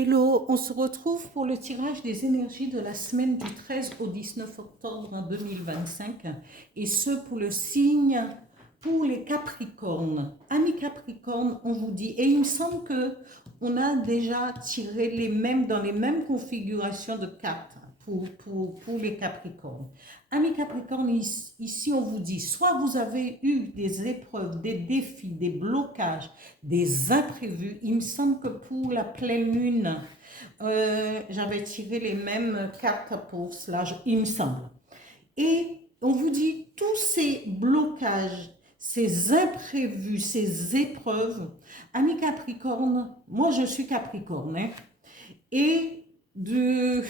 Hello, on se retrouve pour le tirage des énergies de la semaine du 13 au 19 octobre 2025 et ce pour le signe, pour les Capricornes. Amis Capricornes, on vous dit, et il me semble que on a déjà tiré les mêmes dans les mêmes configurations de cartes pour les Capricornes. Amis Capricornes, ici on vous dit, soit vous avez eu des épreuves, des défis, des blocages, des imprévus. Il me semble que pour la pleine lune, j'avais tiré les mêmes cartes pour cela, il me semble. Et on vous dit, tous ces blocages, ces imprévus, ces épreuves, amis Capricorne, moi je suis Capricorne, hein, et de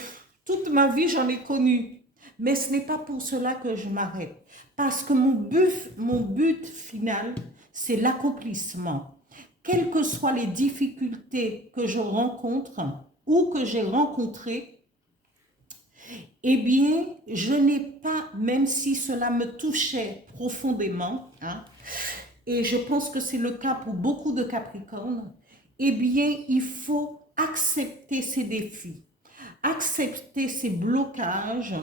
toute ma vie j'en ai connu. Mais ce n'est pas pour cela que je m'arrête. Parce que mon but final, c'est l'accomplissement. Quelles que soient les difficultés que je rencontre ou que j'ai rencontrées, eh bien, je n'ai pas, même si cela me touchait profondément, hein, et je pense que c'est le cas pour beaucoup de Capricornes, eh bien, il faut accepter ces défis, accepter ces blocages,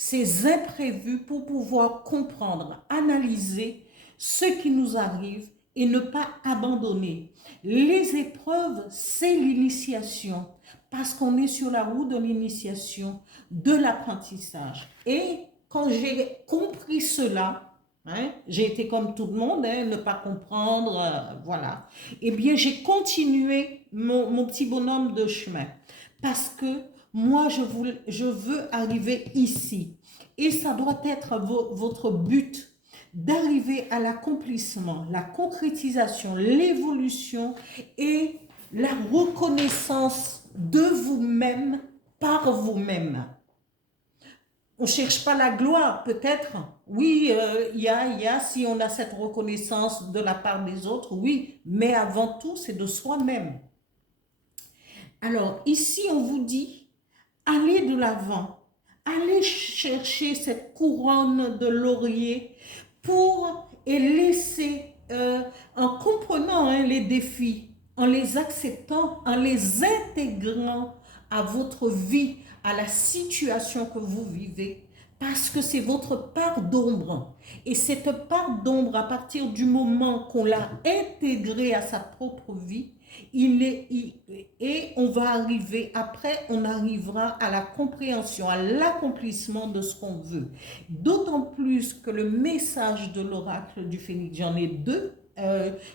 ces imprévus pour pouvoir comprendre, analyser ce qui nous arrive et ne pas abandonner. Les épreuves, c'est l'initiation parce qu'on est sur la route de l'initiation, de l'apprentissage. Et quand j'ai compris cela, hein, j'ai été comme tout le monde, hein, ne pas comprendre, voilà. Eh bien, j'ai continué mon petit bonhomme de chemin parce que moi, je veux arriver ici. Et ça doit être votre but, d'arriver à l'accomplissement, la concrétisation, l'évolution et la reconnaissance de vous-même par vous-même. On ne cherche pas la gloire, peut-être. Oui, si on a cette reconnaissance de la part des autres, oui, mais avant tout, c'est de soi-même. Alors, ici, on vous dit, allez de l'avant, allez chercher cette couronne de laurier et laisser, en comprenant les défis, en les acceptant, en les intégrant à votre vie, à la situation que vous vivez, parce que c'est votre part d'ombre. Et cette part d'ombre, à partir du moment qu'on l'a intégrée à sa propre vie, et on va arriver, après on arrivera à la compréhension, à l'accomplissement de ce qu'on veut. D'autant plus que le message de l'oracle du Phénix, j'en ai deux,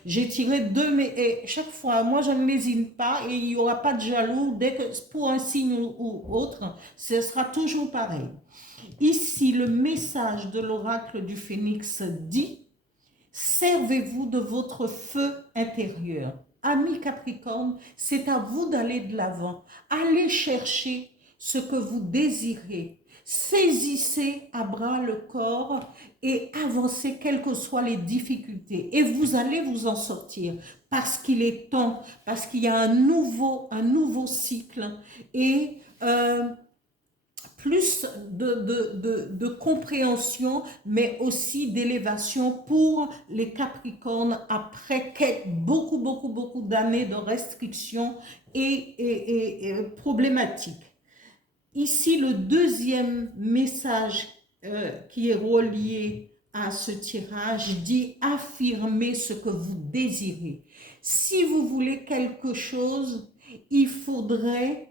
j'ai tiré deux, mais chaque fois, moi je ne lésine pas et il n'y aura pas de jaloux, dès que pour un signe ou autre, ce sera toujours pareil. Ici, le message de l'oracle du Phénix dit: servez-vous de votre feu intérieur. Amis Capricorne, c'est à vous d'aller de l'avant. Allez chercher ce que vous désirez. Saisissez à bras le corps et avancez quelles que soient les difficultés. Et vous allez vous en sortir parce qu'il est temps, parce qu'il y a un nouveau cycle et plus de compréhension, mais aussi d'élévation pour les Capricornes après beaucoup d'années de restrictions et problématiques. Ici, le deuxième message qui est relié à ce tirage dit: affirmez ce que vous désirez. Si vous voulez quelque chose, il faudrait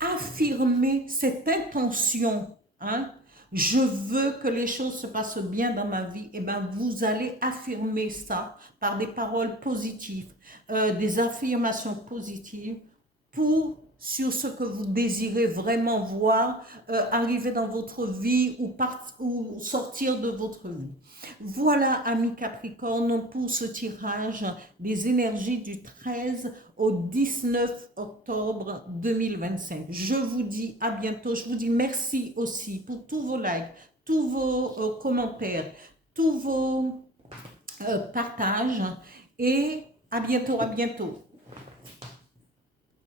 affirmer cette intention, hein, je veux que les choses se passent bien dans ma vie, et bien vous allez affirmer ça par des paroles positives, des affirmations positives sur ce que vous désirez vraiment voir arriver dans votre vie ou sortir de votre vie. Voilà, amis Capricorne, pour ce tirage des énergies du 13 au 19 octobre 2025. Je vous dis à bientôt. Je vous dis merci aussi pour tous vos likes, tous vos commentaires, tous vos partages et à bientôt, à bientôt.